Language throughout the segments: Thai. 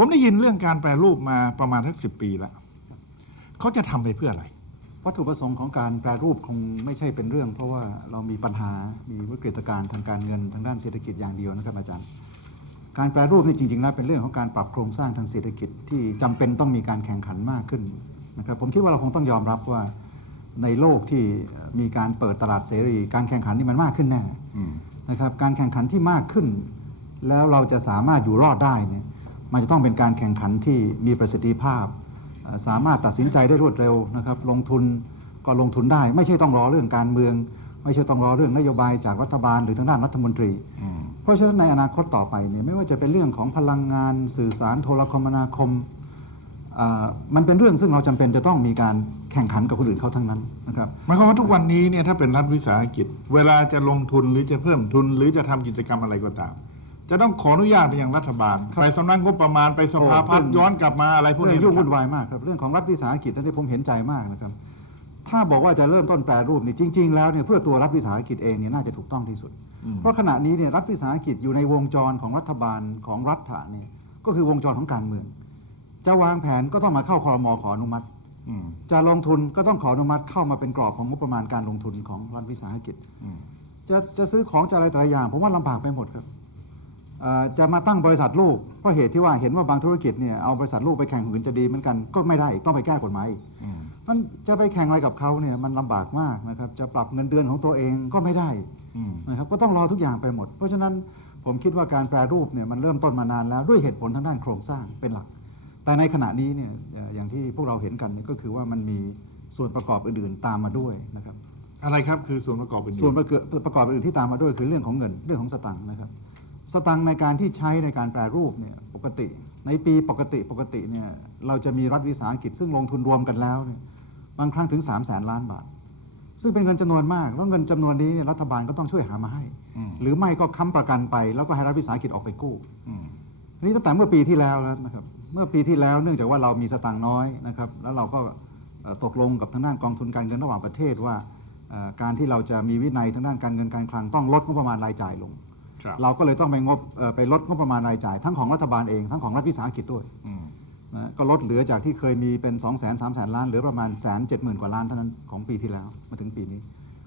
ผมได้ยินเรื่องการแปรรูปมาประมาณทักสิบปีแล้วเขาจะทำไปเพื่ออะไร วัตถุประสงค์ของการแปรรูปคงไม่ใช่เป็นเรื่อง เพราะว่าเรามีปัญหา มีวิกฤตการณ์ทางการเงินทางด้านเศรษฐกิจอย่างเดียวนะครับอาจารย์ การแปรรูปนี่จริงๆแล้วเป็นเรื่องของการปรับโครงสร้างทางเศรษฐกิจที่จำเป็นต้องมีการแข่งขันมากขึ้นนะครับ ผมคิดว่าเราคงต้องยอมรับว่าในโลกที่มีการเปิดตลาดเสรี การแข่งขันนี่มันมากขึ้นแน่ นะครับการแข่งขันที่มากขึ้น แล้วเราจะสามารถอยู่รอดได้เนี่ย มันจะต้องเป็นการแข่งขันที่มีประสิทธิภาพเอ่อสามารถตัดสินใจได้รวดเร็วนะครับ ลงทุนก็ลงทุนได้ ไม่ใช่ต้องรอเรื่องการเมือง ไม่ใช่ต้องรอเรื่องนโยบายจากรัฐบาลหรือทางด้านรัฐมนตรีอืมเพราะฉะนั้นในอนาคตต่อไปเนี่ยไม่ว่าจะเป็นเรื่องของพลังงานสื่อสารโทรคมนาคมอ่ามันเป็นเรื่องซึ่งเราจำเป็นจะต้องมีการแข่งขันกับคนอื่นเขาทั้งนั้นนะครับหมายความว่าทุกวันนี้เนี่ยถ้าเป็นรัฐวิสาหกิจ เวลาจะลงทุนหรือจะเพิ่มทุน หรือจะทำกิจกรรมอะไรก็ตาม จะต้องขออนุญาตไปยังรัฐบาลครับไปสำนักงบประมาณไปสภาพัฒน์โอ้ย้อนกลับมาอะไรพวกเรื่อนี้งยุ่งวุ่นนะครับวายมากครับเรื่องของรัฐวิสาหกิจที่ผมเห็นใจมากนะครับ ถ้าบอกว่าจะเริ่มต้นแปรรูปนี่จริง ๆ แล้วเนี่ยเพื่อตัวรัฐวิสาหกิจเองเนี่ยน่าจะถูกต้องที่สุดอืมเพราะขณะนี้เนี่ยรัฐวิสาหกิจอยู่ในวงจรของรัฐบาลของรัฐะเนี่ยก็คือวงจรของการเมือง จะวางแผนก็ต้องมาเข้าคอรมอขออนุมัติ อืมจะลงทุนก็ต้องขออนุมัติเข้ามาเป็นกรอบของงบประมาณการลงทุนของรัฐวิสาหกิจ อืม จะจะซื้อของจะอะไรแต่ละอย่างผมว่าลำบากไปหมดครับเอ่อ จะมาตั้งบริษัทลูกเพราะเหตุที่ว่าเห็นว่าบางธุรกิจเนี่ยเอาบริษัทลูกไปแข่งหืนจะดีเหมือนกันก็ไม่ได้อีกต้องไปแก้กฎหมายอีกอืมมันจะไปแข่งอะไรกับเขาเนี่ยมันลำบากมากนะครับจะปรับเงินเดือนของตัวเองก็ไม่ได้อืมนะครับก็ต้องรอทุกอย่างไปหมด เพราะฉะนั้นผมคิดว่าการแปรรูปเนี่ยมันเริ่มต้นมานานแล้วด้วยเหตุผลทางด้านโครงสร้างเป็นหลัก แต่ในขณะนี้เนี่ยเอ่ออย่างที่พวกเราเห็นกันเนี่ยก็คือว่ามันมีส่วนประกอบอื่นๆตามมาด้วยนะครับอะไรครับคือส่วนประกอบเป็นส่วนประกอบประกอบอื่นที่ตามมาด้วยคือเรื่องของเงินเรื่องของสตังค์นะครับ สตังค์ในการที่ใช้ในการแปรรูปเนี่ยปกติ ในปีปกติปกติเนี่ยเราจะมีรัฐวิสาหกิจซึ่งลงทุนรวมกันแล้วเนี่ยบางครั้งถึง 3 0 0แสนล้านบาท ซึ่งเป็นเงินจำนวนมาก แล้วเงินจำนวนนี้เนี่ยรัฐบาลก็ต้องช่วยหามาให้ อืม หรือไม่ก็ค้ำประกันไป แล้วก็ให้รัฐวิสาหกิจออกไปกู้ อืมทีนี้ตั้งแต่เมื่อปีที่แล้วแล้วนะครับ เมื่อปีที่แล้วเนื่องจากว่าเรามีสตางค์น้อยนะครับ แล้วเราก็เอ่อตกลงกับทางด้านกองทุนการเงินระหว่างประเทศว่าเอ่อการที่เราจะมีวินัยทางด้านการเงินการคลังต้องลดงบประมาณรายจ่ายลง ครับเราก็เลยต้องไปงบเอ่อไปลดงบประมาณรายจ่าย ทั้งของรัฐบาลเองทั้งของรัฐวิสาหกิจด้วยอืม นะก็ลดเหลือจากที่เคยมีเป็น 2 0 0 0 0 0 3 0 0 0 0 ล้านเหลือประมาณแสนเจ็ดหมื่นกว่าล้านเท่านั้นของปีที่แล้วมาถึงปีนี้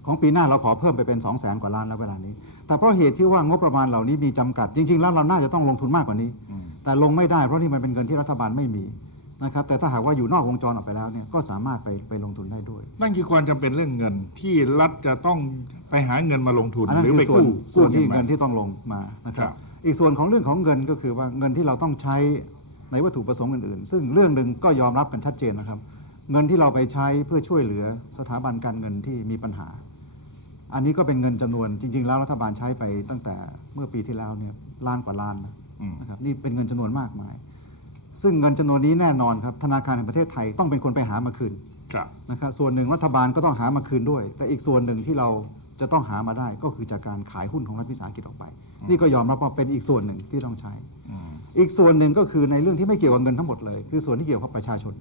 ของปีหน้าเราขอเพิ่มไปเป็น 2 0 0 0 0 0 กว่าล้านแล้วเวลานี้ แต่เพราะเหตุที่ว่างบประมาณเหล่านี้มีจำกัด จริง ๆ แล้วเราน่าจะต้องลงทุนมากกว่านี้ อืม แต่ลงไม่ได้เพราะนี่มันเป็นเงินที่รัฐบาลไม่มี นะครับแต่ถ้าหากว่าอยู่นอกวงจรออกไปแล้วเนี่ยก็สามารถไปไปลงทุนได้ด้วย นั่นคือความจำเป็นเรื่องเงินที่รัฐจะต้องไปหาเงินมาลงทุน อันนั้นหรือคืไปอส่วนกู้ส่วนที่กู้เงินมาที่ต้องลงมานะครัครับบอีกส่วนของเรื่องของเงินก็คือว่าเงินที่เราต้องใช้ในวัตถุประสงค์อื่นๆ ซึ่งเรื่องหนึ่งก็ยอมรับกันชัดเจนนะครับ เงินที่เราไปใช้เพื่อช่วยเหลือสถาบันการเงินที่มีปัญหา อันนี้ก็เป็นเงินจำนวนจริง ๆ แล้วรัฐบาลใช้ไปตั้งแต่เมื่อปีที่แล้วเนี่ยล้านกว่าล้านนะ อืม นะครับนี่เป็นเงินจำนวนมากมาย ซึ่งเงินจำนวนนี้แน่นอนครับธนาคารแห่งประเทศไทยต้องเป็นคนไปหามาคืนครับนะครับส่วนหนึ่งรัฐบาลก็ต้องหามาคืนด้วย แต่อีกส่วนหนึ่งที่เราจะต้องหามาได้ก็คือจากการขายหุ้นของรัฐวิสาหกิจออกไป นี่ก็ยอมรับว่าเป็นอีกส่วนหนึ่งที่ต้องใช้อืมอีกส่วนหนึ่งก็คือในเรื่องที่ไม่เกี่ยวกับเงินทั้งหมดเลย คือส่วนที่เกี่ยวกับประชาชน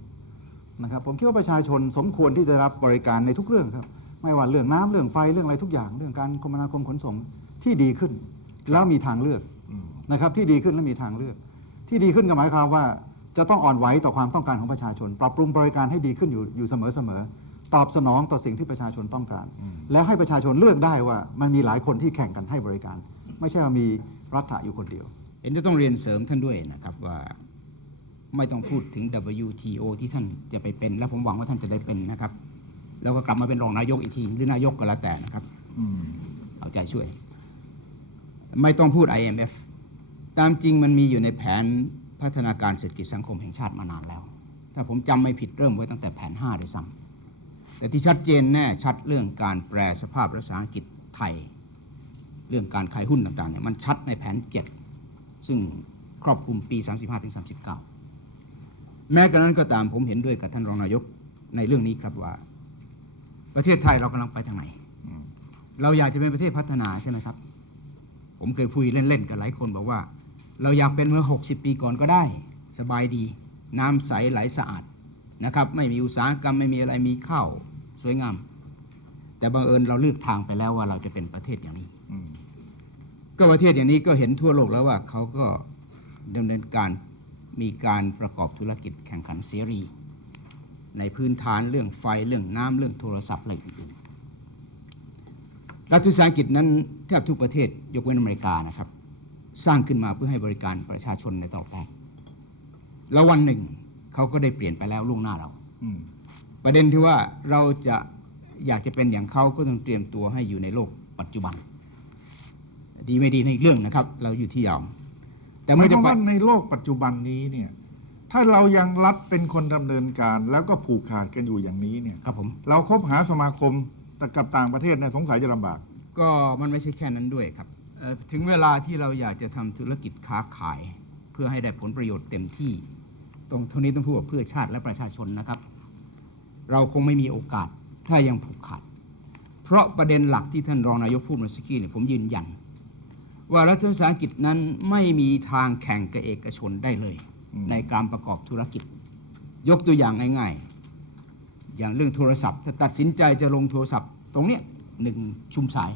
นะครับผมคิดว่าประชาชนสมควรที่จะรับบริการในทุกเรื่องครับ ไม่ว่าเรื่องน้ำเรื่องไฟเรื่องอะไรทุกอย่าง เรื่องการคมนาคมขนส่งที่ดีขึ้น แล้วมีทางเลือกอืมนะครับที่ดีขึ้นและมีทางเลือก ที่ดีขึ้นก็หมายความว่า จะต้องอ่อนไหวต่อความต้องการของประชาชน ปรับปรุงบริการให้ดีขึ้นอยู่อยู่เสมอเสมอตอบสนองต่อสิ่งที่ประชาชนต้องการอืมแล้วให้ประชาชนเลือกได้ว่ามันมีหลายคนที่แข่งกันให้บริการ ไม่ใช่ว่ามีรัฐะอยู่คนเดียว เห็นจะต้องเรียนเสริมท่านด้วยนะครับว่าไม่ต้องพูดถึง WTO ที่ท่านจะไปเป็น และผมหวังว่าท่านจะได้เป็นนะครับ แล้วก็กลับมาเป็นรองนายกอีกทีหรือนายกก็แล้วแต่นะครับอืมเอาใจช่วย ไม่ต้องพูด IMF ตามจริงมันมีอยู่ในแผน พัฒนาการเศรษฐกิจสังคมแห่งชาติมานานแล้ว ถ้าผมจำไม่ผิดเริ่มไว้ตั้งแต่แผน5ด้วยซ้ำแต่ที่ชัดเจนแน่ชัดเรื่องการแปรสภาพรัฐวิสาหกิจไทย เรื่องการขายหุ้นต่างๆเนี่ยมันชัดในแผน 7 ซึ่งครอบคลุมปี 35ถึง39 แม้กระนั้นก็ตามผมเห็นด้วยกับท่านรองนายกในเรื่องนี้ครับว่า ประเทศไทยเรากำลังไปทางไหน เราอยากจะเป็นประเทศพัฒนาใช่ไหมครับ ผมเคยคุยเล่นๆกับหลายคนบอกว่า เราอยากเป็นเมื่อ 60 ปีก่อนก็ได้ สบายดี น้ำใสไหลสะอาดนะครับ ไม่มีอุตสาหกรรมไม่มีอะไรมีข้าวสวยงาม แต่บังเอิญเราเลือกทางไปแล้วว่าเราจะเป็นประเทศอย่างนี้อืมก็ประเทศอย่างนี้ก็เห็นทั่วโลกแล้วว่าเขาก็ดำเนินการมีการประกอบธุรกิจแข่งขันเสรี ในพื้นฐานเรื่องไฟเรื่องน้ำเรื่องโทรศัพท์อะไรอื่นๆรัฐวิสาหกิจนั้นแทบทุกประเทศยกเว้นอเมริกานะครับ สร้างขึ้นมาเพื่อให้บริการประชาชนในตอนแรกแล้ววันหนึ่งเขาก็ได้เปลี่ยนไปแล้วล่วงหน้าเราอืมประเด็นที่ว่าเราจะอยากจะเป็นอย่างเขาก็ต้องเตรียมตัวให้อยู่ในโลกปัจจุบัน ดีไม่ดีในอีกเรื่องนะครับ เราอยู่ที่ยาวแต่หมาเมื่ยอคจะวามไปว่าในโลกปัจจุบันนี้เนี่ย ถ้าเรายังรัฐเป็นคนดำเนินการ แล้วก็ผูกขาดกันอยู่อย่างนี้เนี่ยครับผมเราคบหาสมาคมแต่กับต่างประเทศเนี่ยสงสัยจะลำบาก ก็มันไม่ใช่แค่นั้นด้วยครับเอ่อ ถึงเวลาที่เราอยากจะทำธุรกิจค้าขาย เพื่อให้ได้ผลประโยชน์เต็มที่ ตรงเท่านี้ต้องพูดว่าเพื่อชาติและประชาชนนะครับ เราคงไม่มีโอกาสถ้ายังผูกขาด เพราะประเด็นหลักที่ท่านรองนายกพูดเมื่อสักครู่เนี่ยผมยืนยัน ว่ารัฐวิสาหกิจนั้นไม่มีทางแข่งกับเอกชนได้เลยอืมในการประกอบธุรกิจ ยกตัวอย่างง่าย ๆ อย่างเรื่องโทรศัพท์ถ้าตัดสินใจจะลงโทรศัพท์ ตรงเนี้ยหนึ่งชุมสาย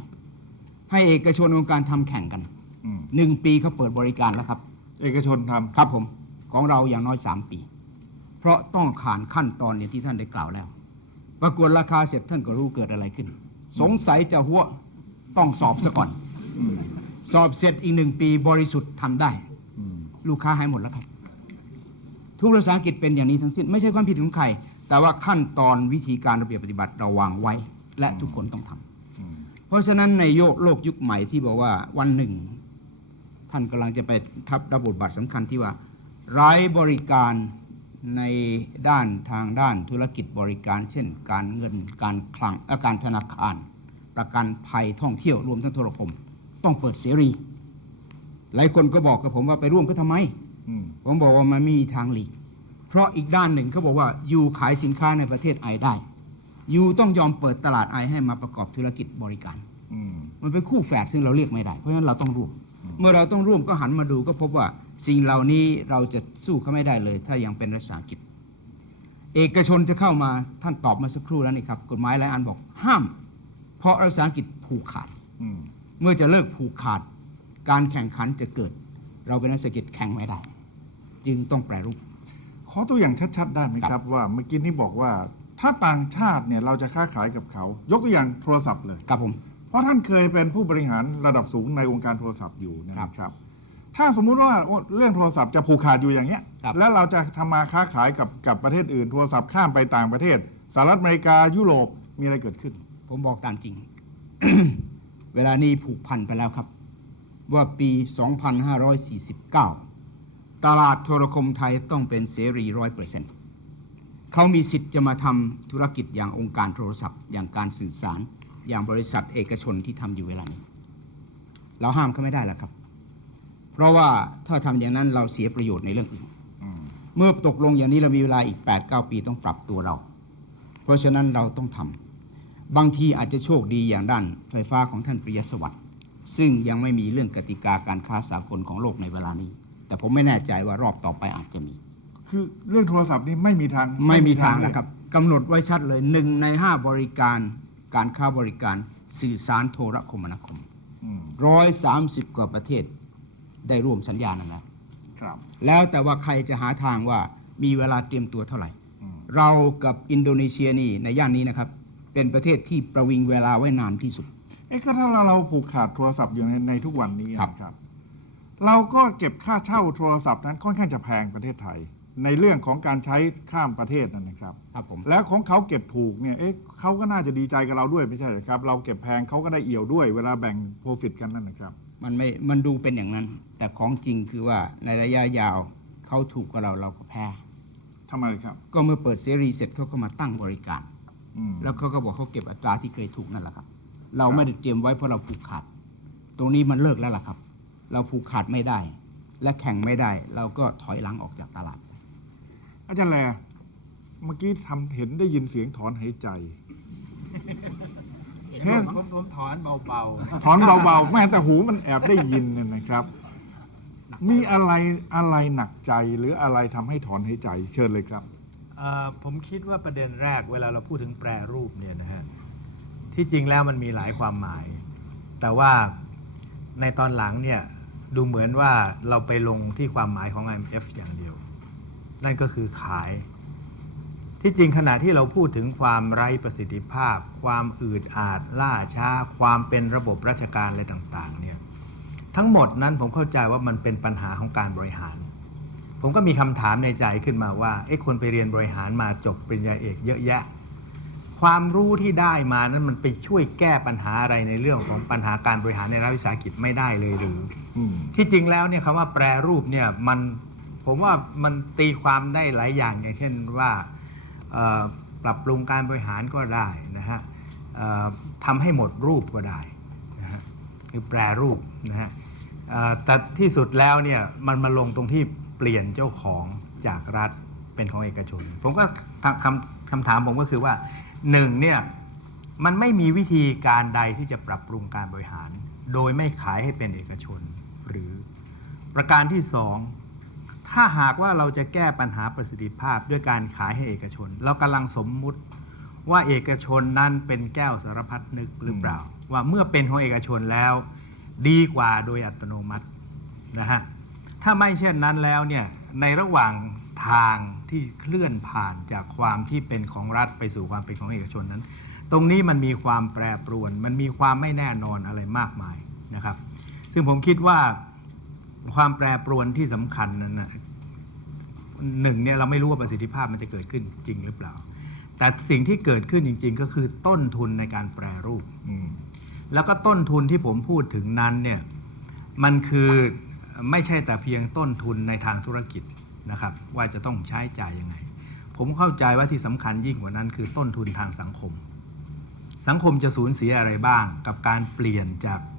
ให้เอกชนองค์การทำแข่งกันอืม หนึ่งปีเขาเปิดบริการแล้วครับ เอกชนทำ ครับผมของเราอย่างน้อย 3 ปี เพราะต้องผ่านขั้นตอนเนี่ยที่ท่านได้กล่าวแล้ว ประกวดราคาเสร็จท่านก็รู้เกิดอะไรขึ้น สงสัยจะหัวต้องสอบซะก่อน อืม สอบเสร็จอีกหนึ่งปีบริสุทธิ์ทำได้ อืม ลูกค้าหายหมดแล้วครับทุกรัฐวิสาหกิจเป็นอย่างนี้ทั้งสิ้น ไม่ใช่ความผิดของใคร แต่ว่าขั้นตอนวิธีการระเบียบปฏิบัติเราวางไว้ และทุกคนต้องทำอืมเพ ราะฉะนั้นในโยกโลกยุคใหม่ที่บอกว่าวันหนึ่ง ท่านกำลังจะไปทับรับบทบาทสำคัญที่ว่าไร้บริการในด้านทางด้านธุรกิจบริการ เช่น การเงินการคลังและการธนาคาร ประกันภัยท่องเที่ยวรวมทั้งโทรคม ต้องเปิดเสรี หลายคนก็บอกกับผมว่าไปร่วมก็ทำไมอืมผมบอกว่ามันไม่มีทางหลีก เพราะอีกด้านหนึ่งเขาบอกว่ายูขายสินค้าในประเทศไอได้ ยูต้องยอมเปิดตลาดไอให้มาประกอบธุรกิจบริการ อืม มันเป็นคู่แฝดซึ่งเราเรียกไม่ได้ เพราะฉะนั้นเราต้องร่วม เมื่อเราต้องร่วมก็หันมาดูก็พบว่าสิ่งเหล่านี้เราจะสู้เขาไม่ได้เลย ถ้ายังเป็นรัฐวิสาหกิจ เอกชนจะเข้ามาท่านตอบมาสักครู่แล้วนี่ครับ กฎหมายหลายอันบอกห้าม เพราะรัฐวิสาหกิจผูกขาด อืม เมื่อจะเลิกผูกขาด การแข่งขันจะเกิด เราเป็นนักเศรษฐกิจแข่งไม่ได้ จึงต้องแปรรูป ขอตัวอย่างชัดๆได้ไหมคครัรับบว่าเมื่อกี้นี้บอกว่า ถ้าต่างชาติเนี่ยเราจะค้าขายกับเขา ยกตัวอย่างโทรศัพท์เลย ครับผม เพราะท่านเคยเป็นผู้บริหารระดับสูงในองค์การโทรศัพท์อยู่นะคครัรับบถ้าสมมุติว่าเรื่องโทรศัพท์จะผูกขาดอยู่อย่างเงี้ย ครับ แล้วเราจะทำมาค้าขายกับกับประเทศอื่น โทรศัพท์ข้ามไปต่างประเทศสหรัฐอเมริกายุโรปมีอะไรเกิดขึ้น ผมบอกตามจริง เวลานี้ผูกพันไปแล้วครับ ว่าปี 2549 ตลาดโทรคมไทยต้องเป็นเสรีร้อยเปอร์เซ็นต์ เขามีสิทธิ์จะมาทำธุรกิจอย่างองค์การโทรศัพท์ อย่างการสื่อสาร อย่างบริษัทเอกชนที่ทำอยู่เวลานี้ เราห้ามเขาไม่ได้แล้วครับ เพราะว่าถ้าทำอย่างนั้นเราเสียประโยชน์ในเรื่องอื่นเมื่อตกลงอย่างนี้เรามีเวลาอีก8-9ปีต้องปรับตัวเรา เพราะฉะนั้นเราต้องทำบางทีอาจจะโชคดีอย่างด้านไฟฟ้าของท่านปริยสวัสดิ์ซึ่งยังไม่มีเรื่องกติกาการค้าสากลของโลกในเวลานี้ แต่ผมไม่แน่ใจว่ารอบต่อไปอาจจะมี คือเรื่องโทรศัพท์นี่ไม่มีทางไม่มีทางเลยนะครับกำหนดไว้ชัดเลยหนึ่งในห้าบริการการค้าบริการสื่อสารโทรคมนาคมอืมร้อยสามสิบกว่าประเทศได้ร่วมสัญญานั้นแล้ว ครับแล้วแต่ว่าใครจะหาทางว่ามีเวลาเตรียมตัวเท่าไหร่ อืมเรากับอินโดนีเซียนี่ในย่านนี้นะครับ เป็นประเทศที่ประวิงเวลาไว้นานที่สุด เอ๊ะก็ถ้าเราเราผูกขาดโทรศัพท์อยู่ในในทุกวันนี้ครับ นะครับ เราก็เก็บค่าเช่าโทรศัพท์นั้นค่อนข้างจะแพงประเทศไทย ในเรื่องของการใช้ข้ามประเทศนั่นนะครับ ครับผม แล้วของเขาเก็บถูกเนี่ยเอ๊ะเขาก็น่าจะดีใจกับเราด้วยไม่ใช่เหรอครับ เราเก็บแพงเขาก็ได้เอี่ยวด้วยเวลาแบ่งโปรฟิตกันนั่นนะครับ มันไม่ มันดูเป็นอย่างนั้น แต่ของจริงคือว่าในระยะยาวเขาถูกกว่าเราเราก็แพ้ ทำไมครับก็เมื่อเปิดเสรีเสร็จเขาก็มาตั้งบริการ อืม แล้วเขาก็บอกเขาเก็บอัตราที่เคยถูกนั่นแหละครับ เราไม่ได้เตรียมไว้เพราะเราผูกขาด ตรงนี้มันเลิกแล้วล่ะครับ เราผูกขาดไม่ได้ และแข่งไม่ได้ เราก็ถอยหลังออกจากตลาด อาจารย์แลเมื่อกี้ทำเห็นได้ยินเสียงถอนหายใจเฮ้ยผมผมถอนเบาถอนเบาๆแม่แต่หูมันแอบได้ยินเนี่ยนะครับ มีอะไรอะไรหนักใจหรืออะไรทำให้ถอนหายใจ เชิญเลยครับ ๆเอ่อผมคิดว่าประเด็นแรกเวลาเราพูดถึงแปรรูปเนี่ยนะฮะ ที่จริงแล้วมันมีหลายความหมาย แต่ว่าในตอนหลังเนี่ยดูเหมือนว่าเราไปลงที่ความหมายของ IMF อย่างเดียว นั่นก็คือขาย ที่จริงขณะที่เราพูดถึงความไร้ประสิทธิภาพ ความอืดอาดล่าช้า ความเป็นระบบราชการอะไรต่างๆเนี่ยทั้งหมดนั้นผมเข้าใจว่ามันเป็นปัญหาของการบริหาร ผมก็มีคำถามในใจขึ้นมาว่าเอ๊ะคนไปเรียนบริหารมาจบปริญญาเอกเยอะแยะ ความรู้ที่ได้มานั้นมันไปช่วยแก้ปัญหาอะไรในเรื่องของปัญหาการบริหารในรัฐวิสาหกิจไม่ได้เลยหรืออืมที่จริงแล้วเนี่ยคำว่าแปรรูปเนี่ยมัน ผมว่ามันตีความได้หลายอย่างอย่างเช่นว่าปรับปรุงการบริหารก็ได้นะฮะทำให้หมดรูปก็ได้นะฮะคือแปรรูปนะฮะแต่ที่สุดแล้วเนี่ยมันมาลงตรงที่เปลี่ยนเจ้าของจากรัฐเป็นของเอกชน ผมก็คำคำถามผมก็คือว่าหนึ่งเนี่ยมันไม่มีวิธีการใดที่จะปรับปรุงการบริหาร โดยไม่ขายให้เป็นเอกชนหรือประการที่สอง ถ้าหากว่าเราจะแก้ปัญหาประสิทธิภาพด้วยการขายให้เอกชน เรากำลังสมมุติว่าเอกชนนั้นเป็นแก้วสารพัดนึกหรือเปล่า ว่าเมื่อเป็นของเอกชนแล้ว ดีกว่าโดยอัตโนมัตินะฮะถ้าไม่เช่นนั้นแล้วเนี่ยในระหว่างทางที่เคลื่อนผ่านจากความที่เป็นของรัฐไปสู่ความเป็นของเอกชนนั้น ตรงนี้มันมีความแปรปรวน มันมีความไม่แน่นอนอะไรมากมายนะครับ ซึ่งผมคิดว่า ความแปรปรวนที่สำคัญนั้นนะหนึ่งเนี่ยเราไม่รู้ว่าประสิทธิภาพมันจะเกิดขึ้นจริงหรือเปล่า แต่สิ่งที่เกิดขึ้นจริง ๆ ก็คือต้นทุนในการแปรรูปอืมแล้วก็ต้นทุนที่ผมพูดถึงนั้นเนี่ยมันคือไม่ใช่แต่เพียงต้นทุนในทางธุรกิจนะครับ ว่าจะต้องใช้จ่ายยังไง ผมเข้าใจว่าที่สำคัญยิ่งกว่านั้น คือต้นทุนทางสังคม สังคมจะสูญเสียอะไรบ้าง กับการเปลี่ยนจากเอ่อ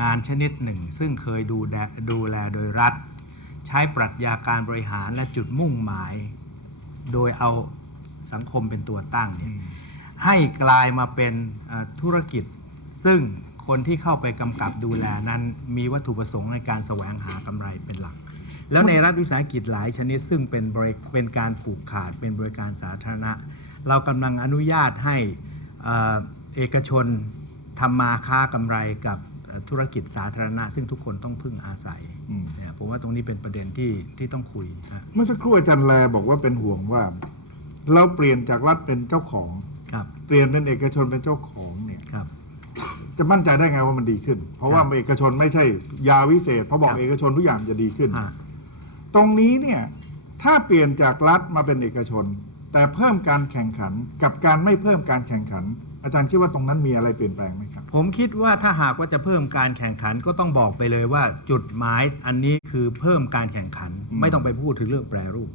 งานชนิดหนึ่ง ซึ่งเคยดูแลดูแลโดยรัฐ ใช้ปรัชญาการบริหารและจุดมุ่งหมาย โดยเอาสังคมเป็นตัวตั้งเนี่ยให้กลายมาเป็นเอ่อธุรกิจ ซึ่งคนที่เข้าไปกำกับดูแลนั้นมีวัตถุประสงค์ในการแสวงหากำไรเป็นหลัก แล้วในรัฐวิสาหกิจหลายชนิด ซึ่งเป็นบริเป็นการผูกขาดเป็นบริการสาธารณะ เรากำลังอนุญาตให้เอ่อเอกชนทำมาค้ากำไรกับเอ่อ ธุรกิจสาธารณะ ซึ่งทุกคนต้องพึ่งอาศัยอืมเนี่ยผมว่าตรงนี้เป็นประเด็นที่ที่ต้องคุยฮะเมื่อสักครู่อาจารย์แลบอกว่าเป็นห่วงว่า เราเปลี่ยนจากรัฐเป็นเจ้าของครับเปลี่ยนเป็นเอกชนเป็นเจ้าของเนี่ยครับ จะมั่นใจได้ไงว่ามันดีขึ้น เพราะว่าครับเอกชนไม่ใช่ยาวิเศษพอบอกครับเอกชนทุกอย่างจะดีขึ้นฮะตรงนี้เนี่ยถ้าเปลี่ยนจากรัฐมาเป็นเอกชน แต่เพิ่มการแข่งขันกับการไม่เพิ่มการแข่งขัน อาจารย์คิดว่าตรงนั้นมีอะไรเปลี่ยนแปลงไหมครับ ผมคิดว่าถ้าหากว่าจะเพิ่มการแข่งขันก็ต้องบอกไปเลยว่า จุดหมายอันนี้คือเพิ่มการแข่งขัน อืม ไม่ต้องไปพูดถึงเรื่องแปรรูป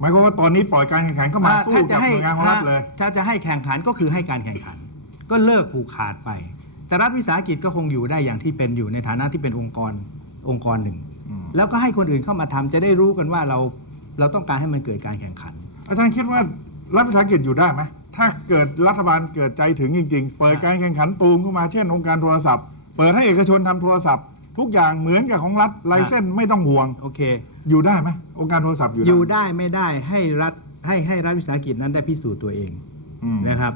หมายความว่าตอนนี้ปล่อยการแข่งขันเข้ามาสู้ถ้ากัจะบให้หน่วยงานของรัฐเลย ถ้าจะให้แข่งขันก็คือให้การแข่งขัน ก็เลิกผูกขาดไป แต่รัฐวิสาหกิจก็คงอยู่ได้อย่างที่เป็นอยู่ในฐานะที่เป็นองค์กรองค์กรหนึ่ง อืม แล้วก็ให้คนอื่นเข้ามาทำจะได้รู้กันว่าเราเราต้องการให้มันเกิดการแข่งขัน อาจารย์คิดว่ารัฐวิสาหกิจอยู่ได้ไหม ถ้าเกิดรัฐบาลเกิดใจถึงจริง ๆ เปิดการแข่งขันตูมเข้ามาเช่นองค์การโทรศัพท์ เปิดให้เอกชนทำโทรศัพท์ ทุกอย่างเหมือนกับของรัฐไลเส้นไม่ต้องห่วง โอเค อยู่ได้ไหมองค์การโทรศัพท์อยู่อยู่ได้ได้ไม่ได้ให้รัฐให้ให้รัฐวิสาหกิจนั้นได้พิสูจน์ตัวเองอืมนะครับ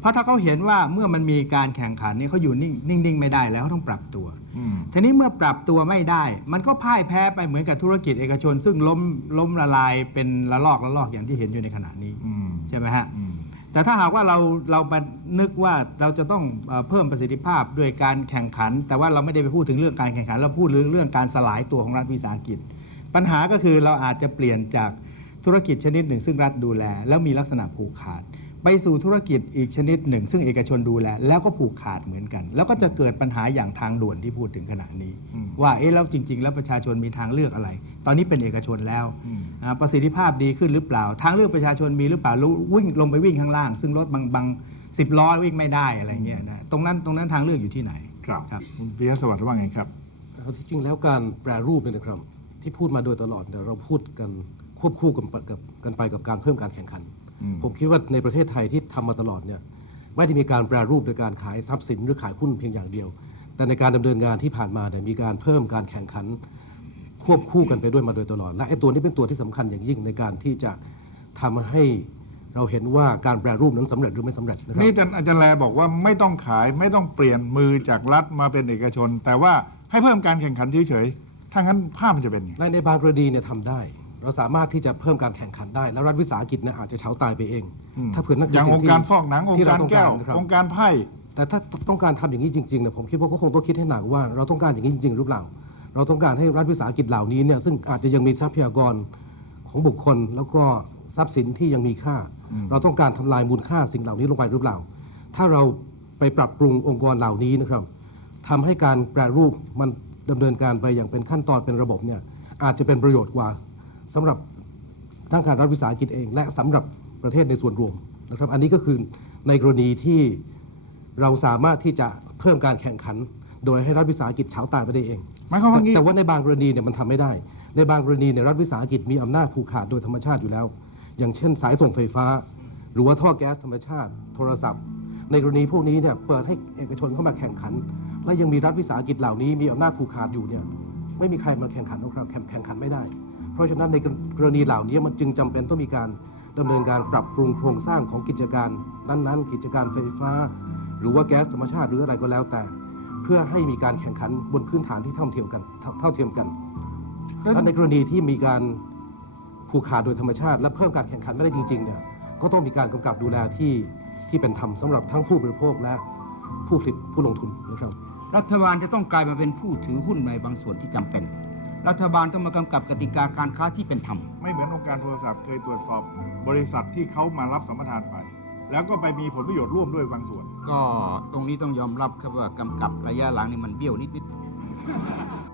เพราะถ้าเขาเห็นว่าเมื่อมันมีการแข่งขันนี่เขาอยู่นิ่งนิ่งๆไม่ได้แล้วเขาต้องปรับตัวอืมทีนี้เมื่อปรับตัวไม่ได้ มันก็พ่ายแพ้ไปเหมือนกับธุรกิจเอกชน ซึ่งล้มล้มละลายเป็นละลอกละลอกอย่างที่เห็นอยู่ในขณะนี้อืมใช่ไหมฮะอืม แต่ถ้าหากว่าเราเรามานึกว่าเราจะต้องเพิ่มประสิทธิภาพด้วยการแข่งขัน แต่ว่าเราไม่ได้ไปพูดถึงเรื่องการแข่งขัน เราพูดเรื่องเรื่องการสลายตัวของรัฐวิสาหกิจ ปัญหาก็คือเราอาจจะเปลี่ยนจากธุรกิจชนิดหนึ่ง ซึ่งรัฐดูแล แล้วมีลักษณะผูกขาด ไปสู่ธุรกิจอีกชนิดหนึ่ง ซึ่งเอกชนดูแลแล้วก็ผูกขาดเหมือนกัน แล้วก็จะเกิดปัญหาอย่างทางด่วนที่พูดถึงขณะนี้ อืมว่าเอ๊ะแล้วจริง ๆ แล้วประชาชนมีทางเลือกอะไร ตอนนี้เป็นเอกชนแล้วอืม อ่าประสิทธิภาพดีขึ้นหรือเปล่า ทางเลือกประชาชนมีหรือเปล่าแล้ววิ่งลงไปวิ่งข้างล่าง ซึ่งรถบางบางสิบล้อวิ่งไม่ได้อะไรเงี้ยนะตรงนั้นตรงนั้นทางเลือกอยู่ที่ไหน ครับครับ คุณปิยะสวัสดิ์ว่าไงครับ เอาที่จริงแล้วการแปรรูปเนี่ยนะครับ ที่พูดมาโดยตลอดเนี่ยเราพูดกันควบคู่กันไปกับกันไปกับการเพิ่มการแข่งขันอืม ผมคิดว่าในประเทศไทยที่ทำมาตลอดเนี่ยไม่ได้มีการแปรรูปโดยการขายทรัพย์สินหรือขายหุ้นเพียงอย่างเดียว แต่ในการดำเนินงานที่ผ่านมาเนี่ยมีการเพิ่มการแข่งขัน ควบคู่กันไปด้วยมาโดยตลอด และไอ้ตัวนี้เป็นตัวที่สำคัญอย่างยิ่งในการที่จะทำให้เราเห็นว่าการแปรรูปนั้นสำเร็จหรือไม่สำเร็จนะครับนี่อาจารย์อาจารย์แลบอกว่าไม่ต้องขายไม่ต้องเปลี่ยนมือจากรัฐมาเป็นเอกชน แต่ว่าให้เพิ่มการแข่งขันเฉยๆถ้างั้นภาพมันจะเป็นไงและในบางกรณีเนี่ยทำได้ เราสามารถที่จะเพิ่มการแข่งขันได้ แล้วรัฐวิสาหกิจเนี่ยอาจจะเฉาตายไปเองอืมถ้าเผื่อนั่นคือย่างสิ่องค์การฟอกหนังองที่ค์การเต้แก้วนะครับองค์การไพ่แต่ถ้าต้องการทำอย่างนี้จริงๆเนี่ยผมคิดว่าก็คงต้องคิดให้หนักว่า เราต้องการอย่างนี้จริงๆหรือเปล่า เราต้องการให้รัฐวิสาหกิจเหล่านี้เนี่ยซึ่งอาจจะยังมีทรัพยากรของบุคคล แล้วก็ทรัพย์สินที่ยังมีค่าอืมเราต้องการทำลายมูลค่าสิ่งเหล่านี้ลงไปหรือเปล่า ถ้าเราไปปรับปรุงองค์กรเหล่านี้นะครับทำให้การแปรรูปมันดำเนินการไปอย่างเป็นขั้นตอนเป็นระบบเนี่ยอาจจะเป็นประโยชน์กว่า สำหรับทั้งการรัฐวิสาหกิจเอง และสำหรับประเทศในส่วนรวมนะครับ อันนี้ก็คือในกรณีที่เราสามารถที่จะเพิ่มการแข่งขัน โดยให้รัฐวิสาหกิจเฉาตายไปได้เองหมายความว่าแต่งี้แต่ว่าในบางกรณีเนี่ยมันทำไม่ได้ ในบางกรณีเนี่ยรัฐวิสาหกิจมีอำนาจผูกขาดโดยธรรมชาติอยู่แล้ว อย่างเช่น สายส่งไฟฟ้า หรือว่าท่อแก๊สธรรมชาติ โทรศัพท์ ในกรณีพวกนี้เนี่ยเปิดให้เอกชนเข้ามาแข่งขัน และยังมีรัฐวิสาหกิจเหล่านี้มีอำนาจผูกขาดอยู่เนี่ยไม่มีใครมาแข่งขันหรอกครับแข่งแข่งขันไม่ได้เพ ราะฉะนั้นในกรณีเหล่านี้มันจึงจำเป็นต้องมีการดำเนินการปรับปรุงโครงสร้างของกิจการ นั้นๆ กิจการไฟฟ้า หรือว่าแก๊สธรรมชาติหรืออะไรก็แล้วแต่ เพื่อให้มีการแข่งขันบนพื้นฐานที่เท่าเทียมกันเท่าเท่าเทียมกันถ้าในกรณีที่มีการผูกขาดโดยธรรมชาติ และเพิ่มการแข่งขันไม่ได้จริงๆเนี่ยก็ต้องมีการกำกับดูแลที่ที่เป็นธรรมสำหรับทั้งผู้บริโภคและผู้ผลิตผู้ลงทุนนะครับรัฐบาลจะต้องกลายมาเป็นผู้ถือหุ้นในบางส่วนที่จำเป็น รัฐบาลต้องมากำกับกติกาการค้าที่เป็นธรรม ไม่เหมือนองค์การโทรศัพท์เคยตรวจสอบบริษัทที่เขามารับสัมปทานไป แล้วก็ไปมีผลประโยชน์ร่วมด้วยบางส่วน ก็ตรงนี้ต้องยอมรับครับว่ากำกับระยะหลังนี่มันเบี้ยวนิดๆ